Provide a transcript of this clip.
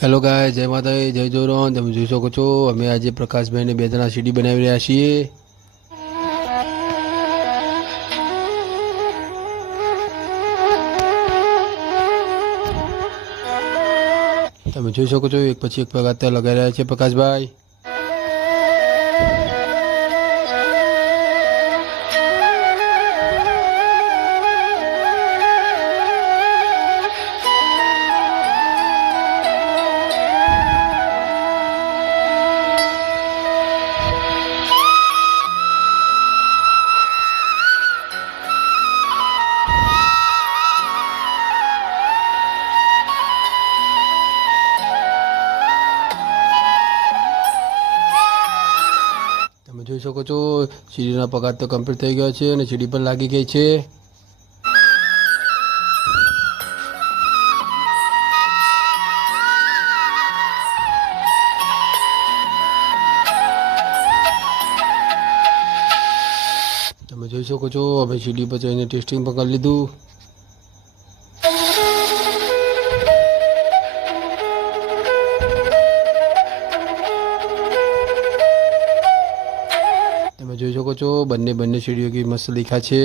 Hello ગાય, જય માતાજી, જય જોરામ. તમે જોઈ શકો છો અમે આજે પ્રકાશભાઈને બે જણા સીડી બનાવી રહ્યા છીએ. તમે જોઈ શકો છો એક પછી એક પગ અત્યારે લગાવી રહ્યા છે પ્રકાશભાઈ. તમે જોઈ શકો છો સીડીના પગાર તો કમ્પ્લીટ થઈ ગયો છે અને સીડી પણ લાગી ગઈ છે. તમે જોઈ શકો છો અમે સીડી પર જઈને ટેસ્ટિંગ પણ કરી લીધું. તમે જોઈ શકો છો બંને સીડીઓ કે મસ્ત દેખાય છે.